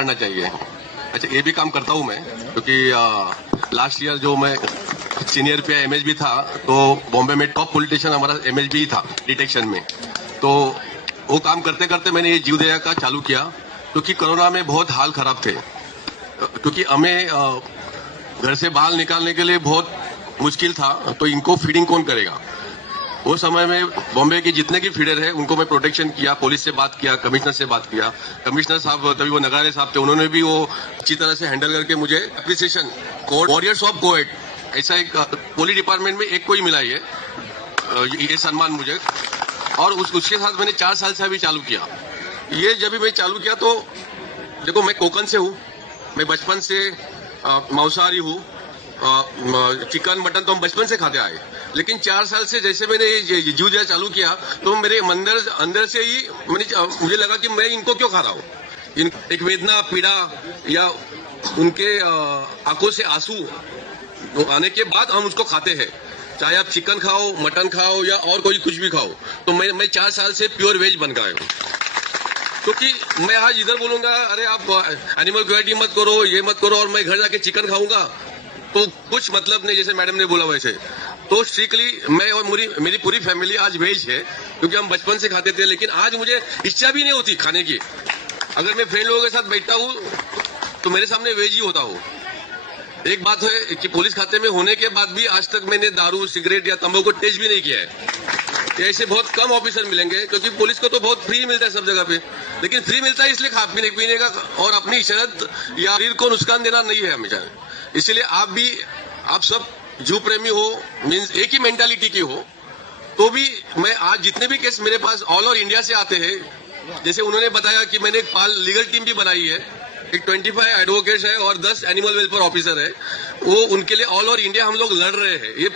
पकड़ना चाहिए। अच्छा, ये भी काम करता हूँ मैं, क्योंकि लास्ट ईयर जो मैं सीनियर पे एमएचबी था, तो बॉम्बे में टॉप पॉलिटिशियन हमारा एमएचबी ही था डिटेक्शन में। तो वो काम करते करते मैंने ये जीवदया का चालू किया, क्योंकि कोरोना में बहुत हाल खराब थे, क्योंकि हमें घर से बाल निकालने के लिए बहुत मुश्किल था। तो इनको फीडिंग कौन करेगा? वो समय में बॉम्बे के जितने की फीडर है उनको मैं प्रोटेक्शन किया, पुलिस से बात किया, कमिश्नर से बात किया। कमिश्नर साहब तभी वो नगारे साहब थे, उन्होंने भी वो अच्छी तरह से हैंडल करके मुझे एप्रिसिएशन वॉरियर्स ऑफ कोएड ऐसा एक पुलिस डिपार्टमेंट में एक को ही मिला ये सम्मान मुझे। और उसके साथ मैंने 4 साल से अभी चालू किया। ये जब भी मैं चालू किया तो देखो, मैं कोकन से हूँ, मैं बचपन से मांसाहारी हूँ। चिकन मटन तो हम बचपन से खाते आए, लेकिन 4 साल से जैसे मैंने ये जीवदया चालू किया तो मेरे अंदर से ही मुझे लगा कि मैं इनको क्यों खा रहा हूँ। एक वेदना, पीड़ा या उनके आंखों से आंसू आने के बाद हम उसको खाते हैं। चाहे आप चिकन खाओ, मटन खाओ या और कोई कुछ भी खाओ। तो मैं 4 साल से प्योर वेज बन गया हूँ। क्योंकि मैं आज इधर बोलूंगा अरे आप एनिमल क्रुएल्टी मत करो, ये मत करो, और मैं घर जाके चिकन खाऊंगा तो कुछ मतलब नहीं, जैसे मैडम ने बोला वैसे। तो स्ट्रिक्टली मैं और मेरी पूरी फैमिली आज वेज है, क्योंकि हम बचपन से खाते थे। लेकिन आज मुझे इच्छा भी नहीं होती खाने की। अगर मैं फ्रेंड लोगों के साथ बैठता हूँ तो मेरे सामने वेज ही होता हूँ। एक बात है कि पुलिस खाते में होने के बाद भी आज तक मैंने दारू, सिगरेट या तंबाकू को टेस्ट भी नहीं किया है। ऐसे बहुत कम ऑफिसर मिलेंगे, क्योंकि पुलिस को तो बहुत फ्री मिलता है सब जगह पे। लेकिन फ्री मिलता है इसलिए खा पीने का, और अपनी शरत या शरीर को नुकसान देना नहीं है हमेशा। इसलिए आप सब जीव प्रेमी हो, मीन्स एक ही मेंटालिटी की हो, तो भी मैं आज जितने भी केस मेरे पास ऑल ओवर इंडिया से आते हैं, जैसे उन्होंने बताया कि मैंने एक पाल लीगल टीम भी बनाई है, एक 25 एडवोकेट्स है और 10 एनिमल वेलफेयर ऑफिसर है। वो उनके लिए ऑल ओवर इंडिया हम लोग लड़ रहे हैं। ये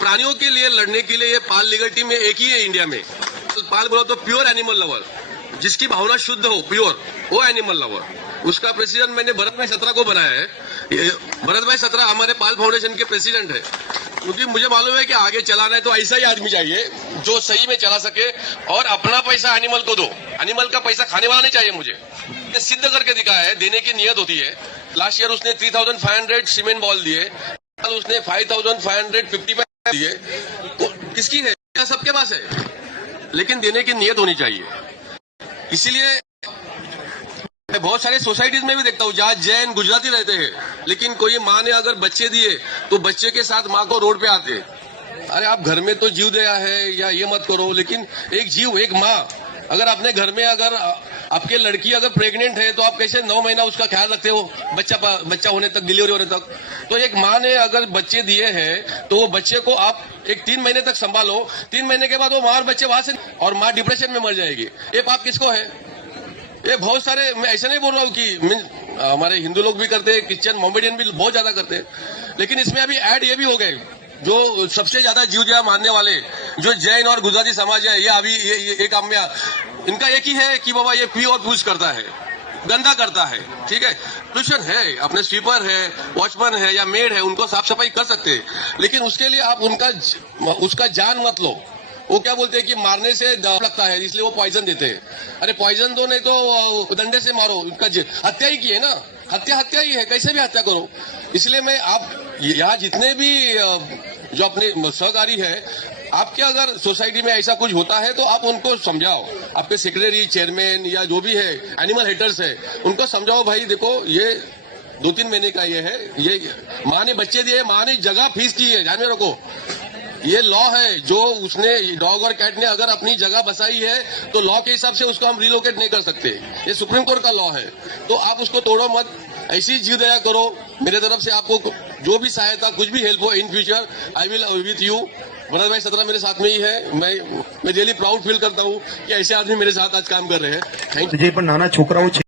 प्राणियों के लिए लड़ने के लिए ये पाल लीगल टीम में एक ही है इंडिया में। पाल बोला तो प्योर एनिमल लवर, जिसकी भावना शुद्ध हो, प्योर, वो एनिमल लवर। उसका प्रेसिडेंट मैंने भरत भाई सत्रा को बनाया है। भरत भाई सत्रा हमारे पाल फाउंडेशन के प्रेसिडेंट है, क्योंकि मुझे मालूम है कि आगे चलाना है तो ऐसा ही आदमी चाहिए जो सही में चला सके, और अपना पैसा एनिमल को दो। एनिमल का पैसा खाने वाला नहीं चाहिए मुझे। ये सिद्ध करके दिखाया है, देने की नियत होती है। लास्ट ईयर उसने 3500 सीमेंट बॉल दिए, कल उसने 5555 दिए। तो किसकी है? सबके पास है, लेकिन देने की नियत होनी चाहिए। इसीलिए मैं बहुत सारे सोसाइटीज में भी देखता हूँ जहाँ जैन गुजराती रहते हैं, लेकिन कोई माँ ने अगर बच्चे दिए तो बच्चे के साथ माँ को रोड पे आते हैं। अरे आप घर में तो जीव दया है या ये मत करो, लेकिन एक जीव, एक माँ, अगर अपने घर में अगर आपके लड़की अगर प्रेग्नेंट है तो आप कैसे 9 महीना उसका ख्याल रखते हो, बच्चा होने तक, डिलीवरी होने तक। तो एक माँ ने अगर बच्चे दिए हैं तो वो बच्चे को आप एक 3 महीने तक संभालो। 3 महीने के बाद वो माँ और बच्चे वहां से, और माँ डिप्रेशन में मर जाएगी। ये पाप किसको है? ये बहुत सारे, मैं ऐसा नहीं बोल रहा हूँ कि हमारे हिंदू लोग भी करते हैं, क्रिश्चियन मोमेडियन भी बहुत ज्यादा करते हैं, लेकिन इसमें अभी ऐड ये भी हो गए, जो सबसे ज्यादा जीव दया मानने वाले जो जैन और गुजराती समाज है, ये अभी ये काम में इनका एक ही है कि बाबा ये पी और पूछ करता है, गंदा करता है। ठीक है, पोल्यूशन है, अपने स्वीपर है, वॉचमैन है या मेड है, उनको साफ सफाई कर सकते हैं, लेकिन उसके लिए आप उसका जान मत लो। वो क्या बोलते हैं कि मारने से डर लगता है, इसलिए वो पॉइजन देते हैं। अरे पॉइजन दो, नहीं तो डंडे से मारो। उनका हत्या ही की है ना, हत्या ही है, कैसे भी हत्या करो। इसलिए मैं आप यहाँ जितने भी जो अपने सहकारी है, आपके अगर सोसाइटी में ऐसा कुछ होता है तो आप उनको समझाओ। आपके सेक्रेटरी, चेयरमैन या जो भी है, एनिमल हेटर्स है, उनको समझाओ भाई देखो ये 2-3 महीने का ये है, ये माँ ने बच्चे दिए, माँ ने जगह फीस की है, ध्यान में रखो। ये लॉ है, जो उसने डॉग और कैट ने अगर अपनी जगह बसाई है तो लॉ के हिसाब से उसको हम रिलोकेट नहीं कर सकते। ये सुप्रीम कोर्ट का लॉ है, तो आप उसको तोड़ो मत, ऐसी जीव दया करो। मेरे तरफ से आपको जो भी सहायता, कुछ भी हेल्प हो in future, I will with you. Bharat भाई सत्रा मेरे साथ में ही है। मैं रियली प्राउड फील करता हूँ कि ऐसे आदमी मेरे साथ आज काम कर रहे हैं। Thank you. જે પણ નાના છોકરાઓ છે